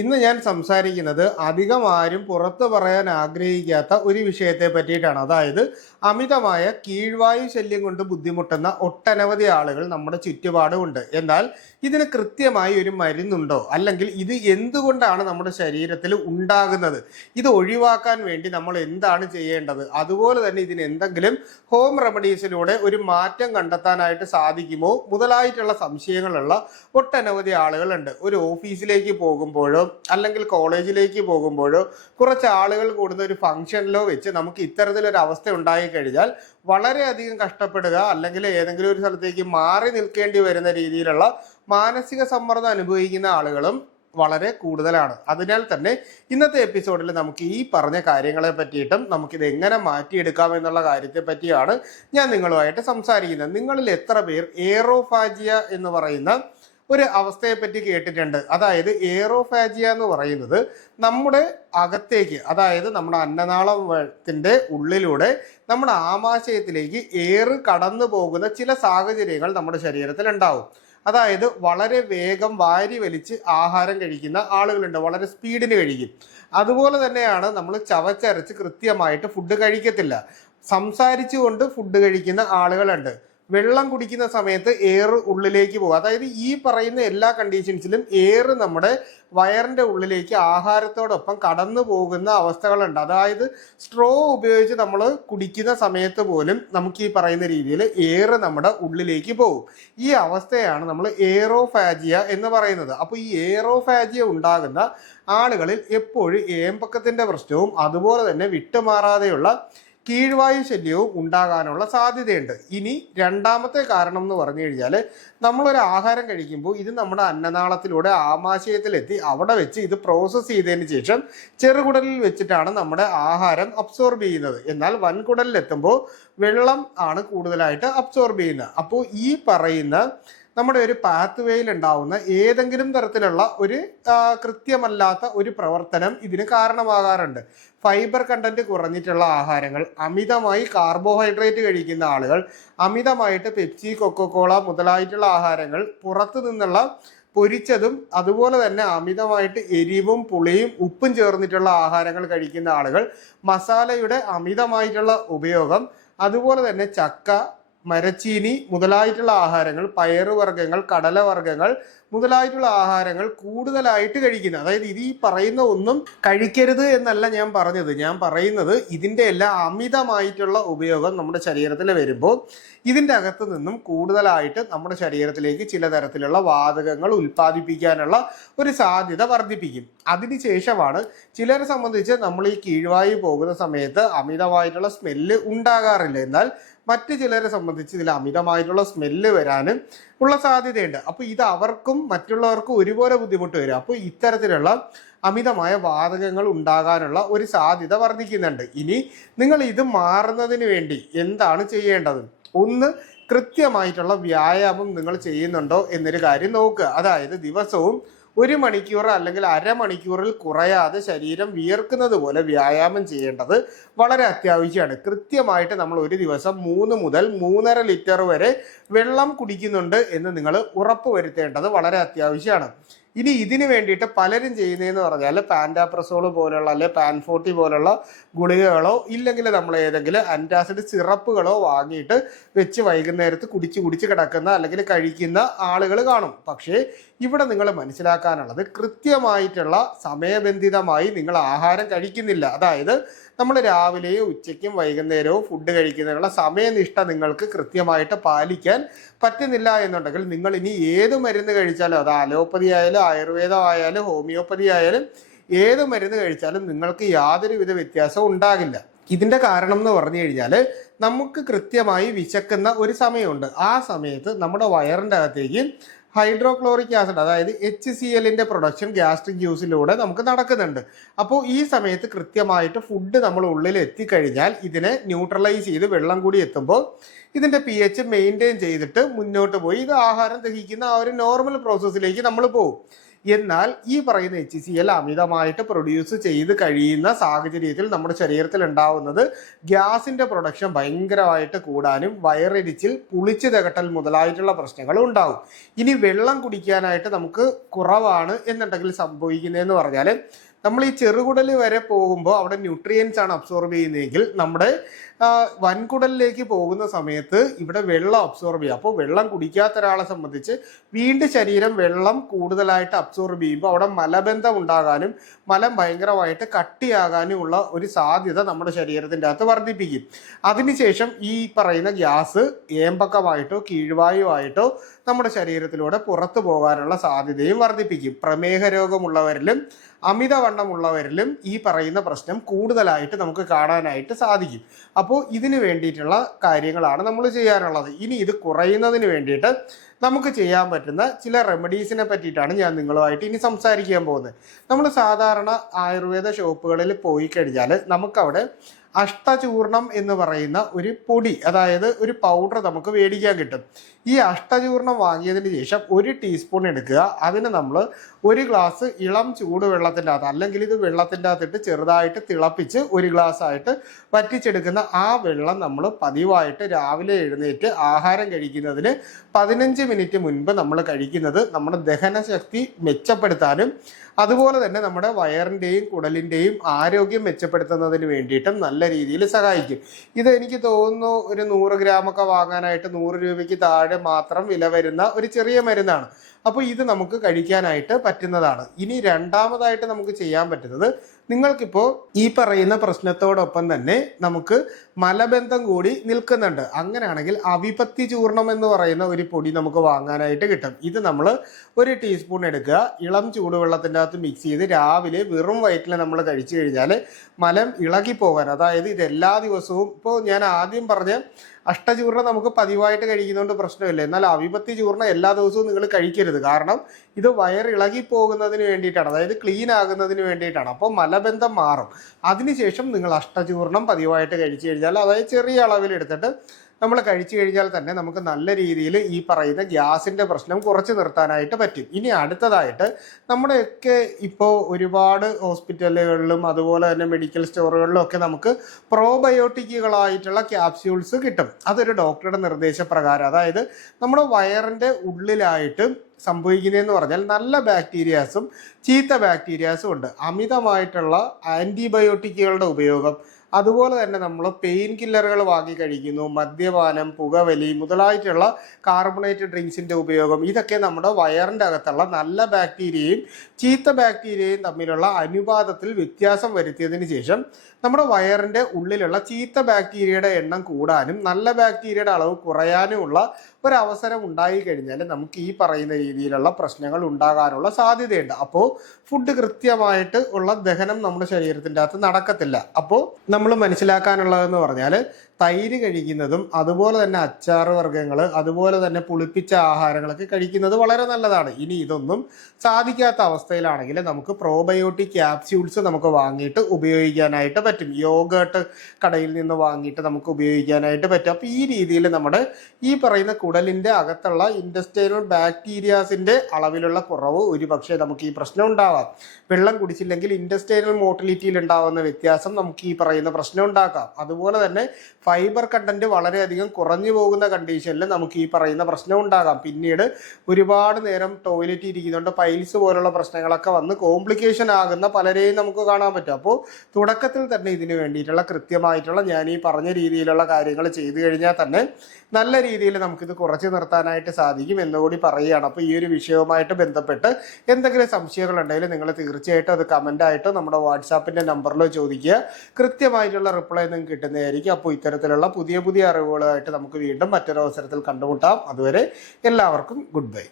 ഇന്ന് ഞാൻ സംസാരിക്കുന്നത് അധികം ആരും പുറത്തു പറയാൻ ആഗ്രഹിക്കാത്ത ഒരു വിഷയത്തെ പറ്റിയിട്ടാണ്. അതായത് അമിതമായ കീഴ്വായു ശല്യം കൊണ്ട് ബുദ്ധിമുട്ടുന്ന ഒട്ടനവധി ആളുകൾ നമ്മുടെ ചുറ്റുപാടുമുണ്ട്. എന്നാൽ ഇതിന് കൃത്യമായി ഒരു മരുന്നുണ്ടോ, അല്ലെങ്കിൽ ഇത് എന്തുകൊണ്ടാണ് നമ്മുടെ ശരീരത്തിൽ ഉണ്ടാകുന്നത്, ഇത് ഒഴിവാക്കാൻ വേണ്ടി നമ്മൾ എന്താണ് ചെയ്യേണ്ടത്, അതുപോലെ തന്നെ ഇതിന് എന്തെങ്കിലും ഹോം റെമഡീസിലൂടെ ഒരു മാറ്റം കണ്ടെത്താനായിട്ട് സാധിക്കുമോ മുതലായിട്ടുള്ള സംശയങ്ങളുള്ള ഒട്ടനവധി ആളുകളുണ്ട്. ഒരു ഓഫീസിലേക്ക് പോകുമ്പോഴോ അല്ലെങ്കിൽ കോളേജിലേക്ക് പോകുമ്പോഴോ കുറച്ച് ആളുകൾ കൂടുന്ന ഒരു ഫംഗ്ഷനിലോ വെച്ച് നമുക്ക് ഇത്തരത്തിലൊരു അവസ്ഥ ഉണ്ടായി കഴിഞ്ഞാൽ വളരെയധികം കഷ്ടപ്പെടുക, അല്ലെങ്കിൽ ഏതെങ്കിലും ഒരു സ്ഥലത്തേക്ക് മാറി നിൽക്കേണ്ടി വരുന്ന രീതിയിലുള്ള മാനസിക സമ്മർദ്ദം അനുഭവിക്കുന്ന ആളുകളും വളരെ കൂടുതലാണ്. അതിനാൽ തന്നെ ഇന്നത്തെ എപ്പിസോഡിൽ നമുക്ക് ഈ പറഞ്ഞ കാര്യങ്ങളെ പറ്റിയിട്ടും നമുക്കിത് എങ്ങനെ മാറ്റിയെടുക്കാം എന്നുള്ള കാര്യത്തെ പറ്റിയാണ് ഞാൻ നിങ്ങളുമായിട്ട് സംസാരിക്കുന്നത്. നിങ്ങളിൽ എത്ര പേർ എയറോഫാജിയ എന്ന് പറയുന്ന ഒരു അവസ്ഥയെപ്പറ്റി കേട്ടിട്ടുണ്ട്? അതായത് എയറോഫാജിയ എന്ന് പറയുന്നത് നമ്മുടെ അകത്തേക്ക്, അതായത് നമ്മുടെ അന്നനാളത്തിൻ്റെ ഉള്ളിലൂടെ നമ്മുടെ ആമാശയത്തിലേക്ക് എയർ കടന്നു പോകുന്ന ചില സാഹചര്യങ്ങൾ നമ്മുടെ ശരീരത്തിൽ ഉണ്ടാവും. അതായത് വളരെ വേഗം വാരി വലിച്ച് ആഹാരം കഴിക്കുന്ന ആളുകളുണ്ട്, വളരെ സ്പീഡിന് കഴിക്കും. അതുപോലെ തന്നെയാണ് നമ്മൾ ചവച്ചരച്ച് കൃത്യമായിട്ട് ഫുഡ് കഴിക്കത്തില്ല. സംസാരിച്ചുകൊണ്ട് ഫുഡ് കഴിക്കുന്ന ആളുകളുണ്ട്. വെള്ളം കുടിക്കുന്ന സമയത്ത് എയർ ഉള്ളിലേക്ക് പോകും. അതായത് ഈ പറയുന്ന എല്ലാ കണ്ടീഷൻസിലും എയർ നമ്മുടെ വയറിൻ്റെ ഉള്ളിലേക്ക് ആഹാരത്തോടൊപ്പം കടന്നു പോകുന്ന അവസ്ഥകളുണ്ട്. അതായത് സ്ട്രോ ഉപയോഗിച്ച് നമ്മൾ കുടിക്കുന്ന സമയത്ത് പോലും നമുക്ക് ഈ പറയുന്ന രീതിയിൽ എയർ നമ്മുടെ ഉള്ളിലേക്ക് പോകും. ഈ അവസ്ഥയാണ് നമ്മൾ എയറോഫാജിയ എന്ന് പറയുന്നത്. അപ്പോൾ ഈ എയറോഫാജിയ ഉണ്ടാകുന്ന ആളുകളിൽ എപ്പോഴും ഏമ്പക്കത്തിൻ്റെ പ്രശ്നവും അതുപോലെ തന്നെ വിട്ടുമാറാതെയുള്ള കീഴ്വായു ശല്യവും ഉണ്ടാകാനുള്ള സാധ്യതയുണ്ട്. ഇനി രണ്ടാമത്തെ കാരണം എന്ന് പറഞ്ഞു കഴിഞ്ഞാൽ, നമ്മളൊരു ആഹാരം കഴിക്കുമ്പോൾ ഇത് നമ്മുടെ അന്നനാളത്തിലൂടെ ആമാശയത്തിലെത്തി അവിടെ വെച്ച് ഇത് പ്രോസസ്സ് ചെയ്തതിന് ശേഷം ചെറുകുടലിൽ വെച്ചിട്ടാണ് നമ്മുടെ ആഹാരം അബ്സോർബ് ചെയ്യുന്നത്. എന്നാൽ വൻകുടലിലെത്തുമ്പോൾ വെള്ളം ആണ് കൂടുതലായിട്ട് അബ്സോർബ് ചെയ്യുന്നത്. അപ്പോൾ ഈ പറയുന്ന നമ്മുടെ ഒരു പാത്ത് വേയിൽ ഉണ്ടാവുന്ന ഏതെങ്കിലും തരത്തിലുള്ള ഒരു കൃത്യമല്ലാത്ത ഒരു പ്രവർത്തനം ഇതിന് കാരണമാകാറുണ്ട്. ഫൈബർ കണ്ടന്റ് കുറഞ്ഞിട്ടുള്ള ആഹാരങ്ങൾ, അമിതമായി കാർബോഹൈഡ്രേറ്റ് കഴിക്കുന്ന ആളുകൾ, അമിതമായിട്ട് പെപ്സി, കൊക്കോകോള മുതലായിട്ടുള്ള ആഹാരങ്ങൾ, പുറത്തു നിന്നുള്ള പൊരിച്ചതും അതുപോലെ തന്നെ അമിതമായിട്ട് എരിവും പുളിയും ഉപ്പും ചേർന്നിട്ടുള്ള ആഹാരങ്ങൾ കഴിക്കുന്ന ആളുകൾ, മസാലയുടെ അമിതമായിട്ടുള്ള ഉപയോഗം, അതുപോലെ തന്നെ ചക്ക, മരച്ചീനി മുതലായിട്ടുള്ള ആഹാരങ്ങൾ, പയറുവർഗ്ഗങ്ങൾ, കടലവർഗ്ഗങ്ങൾ മുതലായിട്ടുള്ള ആഹാരങ്ങൾ കൂടുതലായിട്ട് കഴിക്കുന്നത്. അതായത് ഇത് ഈ പറയുന്ന ഒന്നും കഴിക്കരുത് എന്നല്ല ഞാൻ പറഞ്ഞത്. ഞാൻ പറയുന്നത് ഇതിൻ്റെ എല്ലാം അമിതമായിട്ടുള്ള ഉപയോഗം നമ്മുടെ ശരീരത്തിൽ വരുമ്പോൾ ഇതിൻ്റെ അകത്ത് നിന്നും കൂടുതലായിട്ട് നമ്മുടെ ശരീരത്തിലേക്ക് ചില തരത്തിലുള്ള വാതകങ്ങൾ ഉൽപ്പാദിപ്പിക്കാനുള്ള ഒരു സാധ്യത വർദ്ധിപ്പിക്കും. അതിനുശേഷമാണ് ചിലരെ സംബന്ധിച്ച് നമ്മൾ ഈ കീഴ്വായു പോകുന്ന സമയത്ത് അമിതമായിട്ടുള്ള സ്മെല്ല് ഉണ്ടാകാറില്ല. എന്നാൽ മറ്റു ചിലരെ സംബന്ധിച്ച് ഇതിൽ അമിതമായിട്ടുള്ള സ്മെല്ല് വരാനും ഉള്ള സാധ്യതയുണ്ട്. അപ്പോൾ ഇത് അവർക്കും മറ്റുള്ളവർക്കും ഒരുപോലെ ബുദ്ധിമുട്ട് വരും. അപ്പോൾ ഇത്തരത്തിലുള്ള അമിതമായ വാതകങ്ങൾ ഉണ്ടാകാനുള്ള ഒരു സാധ്യത വർദ്ധിക്കുന്നുണ്ട്. ഇനി നിങ്ങൾ ഇത് മാറുന്നതിന് വേണ്ടി എന്താണ് ചെയ്യേണ്ടത്? ഒന്ന്, കൃത്യമായിട്ടുള്ള വ്യായാമം നിങ്ങൾ ചെയ്യുന്നുണ്ടോ എന്നൊരു കാര്യം നോക്കുക. അതായത് ദിവസവും 1 മണിക്കൂർ അല്ലെങ്കിൽ അരമണിക്കൂറിൽ കുറയാതെ ശരീരം വിയർക്കുന്നത് പോലെ വ്യായാമം ചെയ്യേണ്ടത് വളരെ അത്യാവശ്യമാണ്. കൃത്യമായിട്ട് നമ്മൾ ഒരു ദിവസം 3 മുതൽ 3.5 ലിറ്റർ വരെ വെള്ളം കുടിക്കുന്നുണ്ട് എന്ന് നിങ്ങൾ ഉറപ്പ് വരുത്തേണ്ടത് വളരെ അത്യാവശ്യമാണ്. ഇനി ഇതിന് വേണ്ടിയിട്ട് പലരും ചെയ്യുന്നതെന്ന് പറഞ്ഞാൽ പാൻഡാപ്രസോൾ പോലുള്ള അല്ലെ പാൻഫോർട്ടി പോലുള്ള ഗുളികകളോ ഇല്ലെങ്കിൽ നമ്മൾ ഏതെങ്കിലും ആൻറ്റാസിഡ് സിറപ്പുകളോ വാങ്ങിയിട്ട് വെച്ച് വൈകുന്നേരത്ത് കുടിച്ച് കിടക്കുന്ന അല്ലെങ്കിൽ കഴിക്കുന്ന ആളുകൾ കാണും. പക്ഷേ ഇവിടെ നിങ്ങൾ മനസ്സിലാക്കാനുള്ളത്, കൃത്യമായിട്ടുള്ള സമയബന്ധിതമായി നിങ്ങൾ ആഹാരം കഴിക്കുന്നില്ല. അതായത് നമ്മൾ രാവിലെയും ഉച്ചയ്ക്കും വൈകുന്നേരവും ഫുഡ് കഴിക്കുന്നതിനുള്ള സമയനിഷ്ഠ നിങ്ങൾക്ക് കൃത്യമായിട്ട് പാലിക്കാൻ പറ്റുന്നില്ല എന്നുണ്ടെങ്കിൽ നിങ്ങൾ ഇനി ഏത് മരുന്ന് കഴിച്ചാലും, അത് അലോപ്പതി ആയാലും ആയുർവേദം ആയാലും ഹോമിയോപ്പതി ആയാലും ഏത് മരുന്ന് കഴിച്ചാലും നിങ്ങൾക്ക് യാതൊരുവിധ വ്യത്യാസവും ഉണ്ടാകില്ല. ഇതിൻ്റെ കാരണം എന്ന് പറഞ്ഞു കഴിഞ്ഞാൽ, നമുക്ക് കൃത്യമായി വിശക്കുന്ന ഒരു സമയമുണ്ട്. ആ സമയത്ത് നമ്മുടെ വയറിൻ്റെ അകത്തേക്ക് ഹൈഡ്രോക്ലോറിക് ആസിഡ്, അതായത് HCl പ്രൊഡക്ഷൻ ഗ്യാസ്ട്രിക് ജ്യൂസിലൂടെ നമുക്ക് നടക്കുന്നുണ്ട്. അപ്പോൾ ഈ സമയത്ത് കൃത്യമായിട്ട് ഫുഡ് നമ്മൾ ഉള്ളിൽ എത്തിക്കഴിഞ്ഞാൽ ഇതിനെ ന്യൂട്രലൈസ് ചെയ്ത് വെള്ളം കൂടി എത്തുമ്പോൾ ഇതിൻ്റെ pH മെയിൻറ്റെയിൻ ചെയ്തിട്ട് മുന്നോട്ട് പോയി ഇത് ആഹാരം ദഹിക്കുന്ന ആ ഒരു നോർമൽ പ്രോസസ്സിലേക്ക് നമ്മൾ പോകും. എന്നാൽ ഈ പറയുന്ന HCl അമിതമായിട്ട് പ്രൊഡ്യൂസ് ചെയ്ത് കഴിയുന്ന സാഹചര്യത്തിൽ നമ്മുടെ ശരീരത്തിൽ ഉണ്ടാവുന്നത് ഗ്യാസിന്റെ പ്രൊഡക്ഷൻ ഭയങ്കരമായിട്ട് കൂടാനും വയറിരിച്ചിൽ, പുളിച്ചു തികട്ടൽ മുതലായിട്ടുള്ള പ്രശ്നങ്ങൾ ഉണ്ടാവും. ഇനി വെള്ളം കുടിക്കാനായിട്ട് നമുക്ക് കുറവാണ് എന്നുണ്ടെങ്കിൽ സംഭവിക്കുന്നതെന്ന് പറഞ്ഞാൽ, നമ്മൾ ഈ ചെറുകുടൽ വരെ പോകുമ്പോൾ അവിടെ ന്യൂട്രിയൻസ് ആണ് അബ്സോർബ് ചെയ്യുന്നതെങ്കിൽ നമ്മുടെ വൻകുടലിലേക്ക് പോകുന്ന സമയത്ത് ഇവിടെ വെള്ളം അബ്സോർബ് ചെയ്യും. അപ്പോൾ വെള്ളം കുടിക്കാത്ത ഒരാളെ സംബന്ധിച്ച് വീണ്ടും ശരീരം വെള്ളം കൂടുതലായിട്ട് അബ്സോർബ് ചെയ്യുമ്പോൾ അവിടെ മലബന്ധം ഉണ്ടാകാനും മലം ഭയങ്കരമായിട്ട് കട്ടിയാകാനും ഉള്ള ഒരു സാധ്യത നമ്മുടെ ശരീരത്തിൻ്റെ അകത്ത് വർദ്ധിപ്പിക്കും. അതിനുശേഷം ഈ പറയുന്ന ഗ്യാസ് ഏമ്പക്കമായിട്ടോ കീഴ്വായുവായിട്ടോ നമ്മുടെ ശരീരത്തിലൂടെ പുറത്തു പോകാനുള്ള സാധ്യതയും വർദ്ധിപ്പിക്കും. പ്രമേഹ രോഗമുള്ളവരിലും അമിതവണ്ണമുള്ളവരിലും ഈ പറയുന്ന പ്രശ്നം കൂടുതലായിട്ട് നമുക്ക് കാണാനായിട്ട് സാധിക്കും. അപ്പോൾ ഇതിന് വേണ്ടിയിട്ടുള്ള കാര്യങ്ങളാണ് നമ്മൾ ചെയ്യാനുള്ളത്. ഇനി ഇത് കുറയുന്നതിന് വേണ്ടിയിട്ട് നമുക്ക് ചെയ്യാൻ പറ്റുന്ന ചില റെമഡീസിനെ പറ്റിയിട്ടാണ് ഞാൻ നിങ്ങളുമായിട്ട് ഇനി സംസാരിക്കാൻ പോകുന്നത്. നമ്മൾ സാധാരണ ആയുർവേദ ഷോപ്പുകളിൽ പോയി കഴിഞ്ഞാൽ നമുക്കവിടെ അഷ്ടചൂർണം എന്ന് പറയുന്ന ഒരു പൊടി, അതായത് ഒരു പൗഡർ നമുക്ക് മേടിക്കാൻ കിട്ടും. ഈ അഷ്ടചൂർണം വാങ്ങിയതിന് ശേഷം 1 ടീസ്പൂൺ എടുക്കുക. അതിന് നമ്മൾ 1 ഗ്ലാസ് ഇളം ചൂടുവെള്ളത്തിൻ്റെ അകത്ത്, അല്ലെങ്കിൽ ഇത് വെള്ളത്തിൻ്റെ അകത്തിട്ട് ചെറുതായിട്ട് തിളപ്പിച്ച് 1 ഗ്ലാസ് ആയിട്ട് വറ്റിച്ചെടുക്കുന്ന ആ വെള്ളം നമ്മൾ പതിവായിട്ട് രാവിലെ എഴുന്നേറ്റ് ആഹാരം കഴിക്കുന്നതിന് 15 മിനിറ്റ് മുൻപ് നമ്മൾ കഴിക്കുന്നത് നമ്മുടെ ദഹനശക്തി മെച്ചപ്പെടുത്താനും അതുപോലെ തന്നെ നമ്മുടെ വയറിൻ്റെയും കുടലിൻ്റെയും ആരോഗ്യം മെച്ചപ്പെടുത്തുന്നതിന് വേണ്ടിയിട്ടും നല്ല രീതിയിൽ സഹായിക്കും. ഇത് എനിക്ക് തോന്നുന്നു ഒരു 100 ഗ്രാമൊക്കെ വാങ്ങാനായിട്ട് 100 രൂപയ്ക്ക് താഴെ മാത്രം വില വരുന്ന ഒരു ചെറിയ മരുന്നാണ്. അപ്പോൾ ഇത് നമുക്ക് കഴിക്കാനായിട്ട് പറ്റുന്നതാണ്. ഇനി രണ്ടാമതായിട്ട് നമുക്ക് ചെയ്യാൻ പറ്റുന്നത്, നിങ്ങൾക്കിപ്പോൾ ഈ പറയുന്ന പ്രശ്നത്തോടൊപ്പം തന്നെ നമുക്ക് മലബന്ധം കൂടി നിൽക്കുന്നുണ്ട്. അങ്ങനെയാണെങ്കിൽ അവിപത്തി ചൂർണം എന്ന് പറയുന്ന ഒരു പൊടി നമുക്ക് വാങ്ങാനായിട്ട് കിട്ടും. ഇത് നമ്മൾ 1 ടീസ്പൂൺ എടുക്കുക, ഇളം ചൂടുവെള്ളത്തിൻ്റെ അകത്ത് മിക്സ് ചെയ്ത് രാവിലെ വെറും വയറ്റിൽ നമ്മൾ കഴിച്ചു കഴിഞ്ഞാൽ മലം ഇളകിപ്പോകാൻ, അതായത് ഇത് എല്ലാ ദിവസവും, ഇപ്പോൾ ഞാൻ ആദ്യം പറഞ്ഞ അഷ്ടചൂർണം നമുക്ക് പതിവായിട്ട് കഴിക്കുന്നതുകൊണ്ട് പ്രശ്നമില്ല. എന്നാൽ അവിപത്തി ചൂർണം എല്ലാ ദിവസവും നിങ്ങൾ കഴിക്കരുത്. കാരണം ഇത് വയറിളകി പോകുന്നതിന് വേണ്ടിയിട്ടാണ്, അതായത് ക്ലീൻ ആകുന്നതിന് വേണ്ടിയിട്ടാണ്. അപ്പോൾ മലബന്ധം മാറും. അതിനുശേഷം നിങ്ങൾ അഷ്ടചൂർണം പതിവായിട്ട് കഴിച്ചു കഴിഞ്ഞാൽ, അതായത് ചെറിയ അളവിൽ എടുത്തിട്ട് നമ്മൾ കഴിച്ചു കഴിഞ്ഞാൽ തന്നെ നമുക്ക് നല്ല രീതിയിൽ ഈ പറയുന്ന ഗ്യാസിൻ്റെ പ്രശ്നം കുറച്ച് നിർത്താനായിട്ട് പറ്റും. ഇനി അടുത്തതായിട്ട് നമ്മുടെയൊക്കെ ഇപ്പോൾ ഒരുപാട് ഹോസ്പിറ്റലുകളിലും അതുപോലെ തന്നെ മെഡിക്കൽ സ്റ്റോറുകളിലും ഒക്കെ നമുക്ക് പ്രോബയോട്ടിക്കുകളായിട്ടുള്ള ക്യാപ്സ്യൂൾസ് കിട്ടും. അതൊരു ഡോക്ടറുടെ നിർദ്ദേശപ്രകാരം, അതായത് നമ്മുടെ വയറിൻ്റെ ഉള്ളിലായിട്ട് സംഭവിക്കുന്നതെന്ന് പറഞ്ഞാൽ നല്ല ബാക്ടീരിയാസും ചീത്ത ബാക്ടീരിയാസും ഉണ്ട്. അമിതമായിട്ടുള്ള ആൻറ്റിബയോട്ടിക്കുകളുടെ ഉപയോഗം, അതുപോലെ തന്നെ നമ്മൾ പെയിൻ കില്ലറുകൾ വാങ്ങി കഴിക്കുന്നു, മദ്യപാനം, പുകവലി മുതലായിട്ടുള്ള കാർബണേറ്റഡ് ഡ്രിങ്ക്സിൻ്റെ ഉപയോഗം, ഇതൊക്കെ നമ്മുടെ വയറിൻ്റെ അകത്തുള്ള നല്ല ബാക്ടീരിയയും ചീത്ത ബാക്ടീരിയയും തമ്മിലുള്ള അനുപാതത്തിൽ വ്യത്യാസം വരുത്തിയതിന് ശേഷം നമ്മുടെ വയറിൻ്റെ ഉള്ളിലുള്ള ചീത്ത ബാക്ടീരിയയുടെ എണ്ണം കൂടാനും നല്ല ബാക്ടീരിയയുടെ അളവ് കുറയാനുമുള്ള ഒരവസരം ഉണ്ടായി കഴിഞ്ഞാൽ നമുക്ക് ഈ പറയുന്ന രീതിയിലുള്ള പ്രശ്നങ്ങൾ ഉണ്ടാകാനുള്ള സാധ്യതയുണ്ട്. അപ്പോൾ ഫുഡ് കൃത്യമായിട്ട് ഉള്ള ദഹനം നമ്മുടെ ശരീരത്തിൻ്റെ അകത്ത് നടക്കത്തില്ല. അപ്പോൾ നമ്മൾ മനസ്സിലാക്കാനുള്ളതെന്ന് പറഞ്ഞാൽ തൈര് കഴിക്കുന്നതും അതുപോലെ തന്നെ അച്ചാർ വർഗ്ഗങ്ങൾ, അതുപോലെ തന്നെ പുളിപ്പിച്ച ആഹാരങ്ങളൊക്കെ കഴിക്കുന്നത് വളരെ നല്ലതാണ്. ഇനി ഇതൊന്നും സാധിക്കാത്ത അവസ്ഥയിലാണെങ്കിൽ നമുക്ക് പ്രോബയോട്ടിക് ക്യാപ്സ്യൂൾസ് നമുക്ക് വാങ്ങിയിട്ട് ഉപയോഗിക്കാനായിട്ട് പറ്റും. യോഗേർട്ട് കടയിൽ നിന്ന് വാങ്ങിയിട്ട് നമുക്ക് ഉപയോഗിക്കാനായിട്ട് പറ്റും. അപ്പോൾ ഈ രീതിയിൽ നമ്മുടെ ഈ പറയുന്ന കുടലിൻ്റെ അകത്തുള്ള ഇൻറ്റസ്റ്റൈനൽ ബാക്ടീരിയാസിൻ്റെ അളവിലുള്ള കുറവ് ഒരുപക്ഷെ നമുക്ക് ഈ പ്രശ്നം ഉണ്ടാവാം. വെള്ളം കുടിച്ചില്ലെങ്കിൽ ഇൻറ്റസ്റ്റൈനൽ മോട്ടിലിറ്റിയിൽ ഉണ്ടാകുന്ന വ്യത്യാസം നമുക്ക് ഈ പറയുന്ന പ്രശ്നം ഉണ്ടാക്കാം. അതുപോലെ തന്നെ ഫൈബർ കണ്ടന്റ് വളരെയധികം കുറഞ്ഞു പോകുന്ന കണ്ടീഷനിൽ നമുക്ക് ഈ പറയുന്ന പ്രശ്നം ഉണ്ടാകാം. പിന്നീട് ഒരുപാട് നേരം ടോയ്ലറ്റ് ഇരിക്കുന്നുണ്ട് പൈൽസ് പോലുള്ള പ്രശ്നങ്ങളൊക്കെ വന്ന് കോംപ്ലിക്കേഷൻ ആകുന്ന പലരെയും നമുക്ക് കാണാൻ പറ്റും. അപ്പോൾ തുടക്കത്തിൽ തന്നെ ഇതിന് വേണ്ടിയിട്ടുള്ള കൃത്യമായിട്ടുള്ള ഞാൻ ഈ പറഞ്ഞ രീതിയിലുള്ള കാര്യങ്ങൾ ചെയ്തു കഴിഞ്ഞാൽ തന്നെ നല്ല രീതിയിൽ നമുക്കിത് കുറച്ച് നിർത്താനായിട്ട് സാധിക്കും എന്നുകൂടി പറയുകയാണ്. അപ്പോൾ ഈ ഒരു വിഷയവുമായിട്ട് ബന്ധപ്പെട്ട് എന്തെങ്കിലും സംശയങ്ങളുണ്ടെങ്കിൽ നിങ്ങൾ തീർച്ചയായിട്ടും അത് കമൻ്റായിട്ടോ നമ്മുടെ വാട്സാപ്പിൻ്റെ നമ്പറിലോ ചോദിക്കുക. കൃത്യമായിട്ടുള്ള റിപ്ലൈ നിങ്ങൾക്ക് കിട്ടുന്നതായിരിക്കും. അപ്പോൾ ഇത്തരത്തിലുള്ള പുതിയ പുതിയ അറിവുകളുമായിട്ട് നമുക്ക് വീണ്ടും മറ്റൊരു അവസരത്തിൽ കണ്ടുമുട്ടാം. അതുവരെ എല്ലാവർക്കും ഗുഡ് ബൈ.